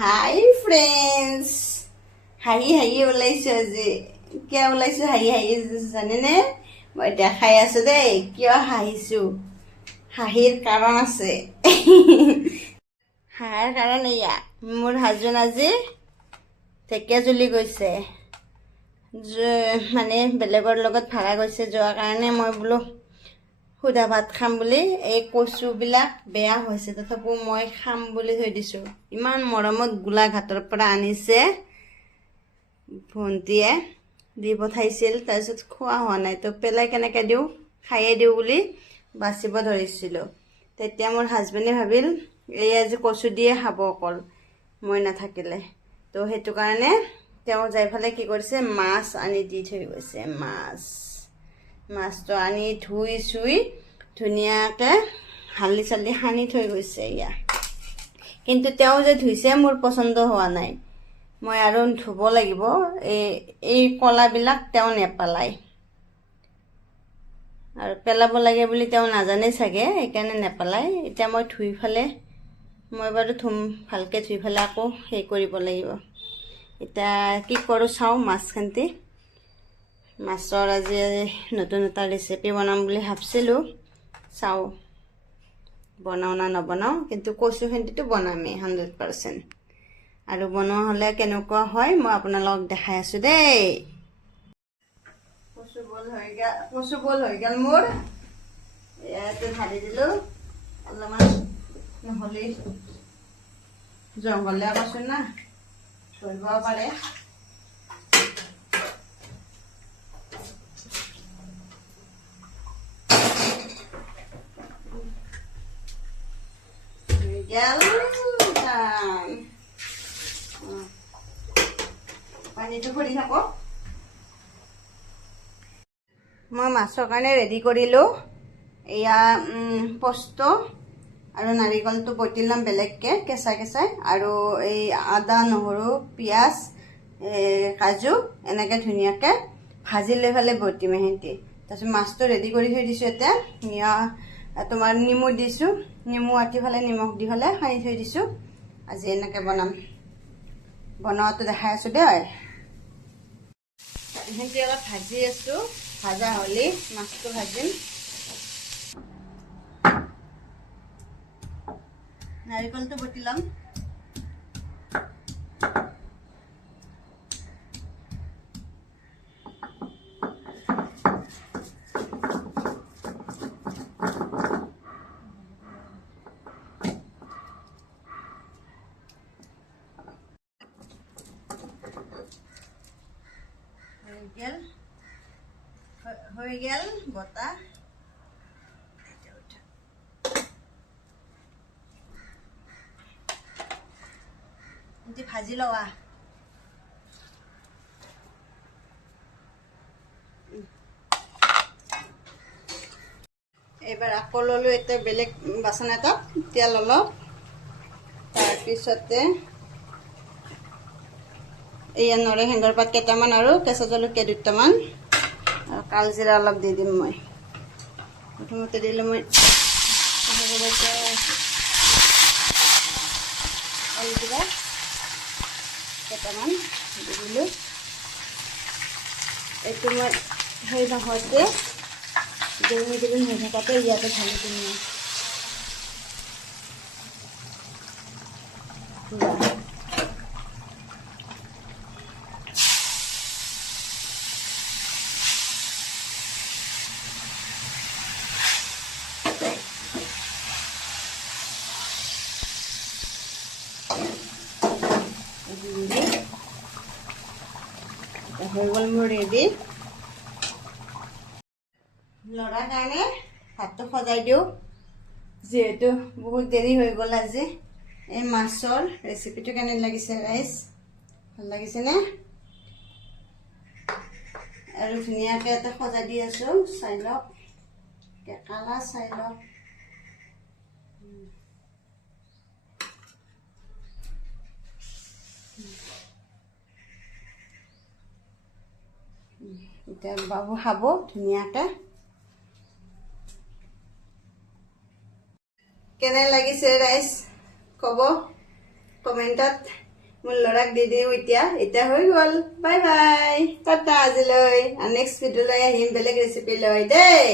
হাই friends হাঁহি ওলাইছোঁ আজি কিয় ওলাইছোঁ হাঁহি জানেনে মই দেখাই আছোঁ দেই কিয় হাঁহিছোঁ হাঁহিৰ কাৰণ আছে হাঁহাৰ কাৰণ এয়া মোৰ হাজবেণ্ড আজি ঢেকীয়াজুলি গৈছে মানে বেলেগৰ লগত ভাড়া গৈছে যোৱাৰ কাৰণে মই বোলো সুদা ভাত খাম বুলি এই কচুবিলাক বেয়া হৈছে তথাপিও মই খাম বুলি থৈ দিছোঁ ইমান মৰমত গোলাঘাটৰ পৰা আনিছে ভণ্টিয়ে দি পঠাইছিল তাৰপিছত খোৱা হোৱা নাই তো পেলাই কেনেকৈ দিওঁ খায়ে দিওঁ বুলি বাচিব ধৰিছিলোঁ তেতিয়া মোৰ হাজবেণ্ডে ভাবিল এই আজি কচু দিয়ে খাব অকল মই নাথাকিলে তো সেইটো কাৰণে তেওঁ যাই পেলাই কি কৰিছে মাছ আনি দি থৈ গৈছে মাছটো আনি ধুই চুই ধুনীয়াকৈ হালধি চালধি সানি থৈ গৈছে এয়া কিন্তু তেওঁ যে ধুইছে মোৰ পচন্দ হোৱা নাই মই আৰু ধুব লাগিব এই কলাবিলাক তেওঁ নেপেলায় আৰু পেলাব লাগে বুলি তেওঁ নাজানে চাগে সেইকাৰণে নেপেলায় এতিয়া মই ধুই পেলাই মই বাৰু ধুম ভালকৈ ধুই পেলাই আকৌ সেই কৰিব লাগিব এতিয়া কি কৰোঁ চাওঁ মাছখেন্তি মাছৰ আজি নতুন এটা ৰেচিপি বনাম বুলি ভাবিছিলোঁ চাওঁ বনাওঁ না নবনাওঁ কিন্তু কচুখেন্তিটো বনামেই 100% আৰু বনোৱা হ'লে কেনেকুৱা হয় মই আপোনালোকক দেখাই আছোঁ দেই কচু বল হৈ গ'ল মোৰ ইয়াতে ঢালি দিলোঁ অলপমান নহ'লে জংঘলে কচু না ধৰিব পাৰে পানীটো ভৰি থাকক মই মাছৰ কাৰণে ৰেডি কৰিলোঁ এয়া পস্ত আৰু নাৰিকলটো বটি ল'ম বেলেগকৈ কেঁচাই আৰু এই আদা নহৰু পিঁয়াজ কাজু এনেকৈ ধুনীয়াকৈ ভাজি লৈ পেলাই বটিম সিহঁতি তাৰপিছত মাছটো ৰেডি কৰি থৈ দিছোঁ এতিয়া তোমাৰ নেমু দিছোঁ নেমু আটি পেলাই নিমখ দি পেলাই সানি থৈ দিছোঁ আজি এনেকৈ বনোৱাটো দেখাই আছোঁ দেই সিহঁতি অলপ ভাজি আছোঁ ভাজা হ'লে মাছটো ভাজিম নাৰিকলটো বটি ল'ম হৈ গেল বতা ভাজি লওয়া এবাৰ আকৌ ললোঁ এটা বেলেগ বাচন এটাত তেল অলপ তাৰপিছতে এয়া নৰসিংহৰ পাত কেইটামান আৰু কেঁচা জলকীয়া দুটামান আৰু কালজিৰা অলপ দি দিম মই প্ৰথমতে দিলোঁ মই কালজিৰা কেইটামান দি দিলোঁ এইটো মই সেই নহওঁতে দুদিন হৈ থকাতে ইয়াতে ঢালি দিম হৈ গ'ল মোৰ ৰেডি ল'ৰাৰ কাৰণে ভাতটো সজাই দিওঁ যিহেতু বহুত দেৰি হৈ গ'ল আজি এই মাছৰ ৰেচিপিটো কেনে লাগিছে ৰাইজ ভাল লাগিছেনে আৰু ধুনীয়াকৈ এটা সজাই দি আছোঁ চাই লওক কালাৰ চাই লওক এতিয়া বাবু খাব ধুনীয়াকৈ কেনে লাগিছে ৰাইজ ক'ব কমেণ্টত মোৰ ল'ৰাক দি দিওঁ এতিয়া হৈ গ'ল বাই বাই টাটা আজিলৈ আৰু নেক্সট ভিডিঅ'লৈ আহিম বেলেগ ৰেচিপি লৈ দেই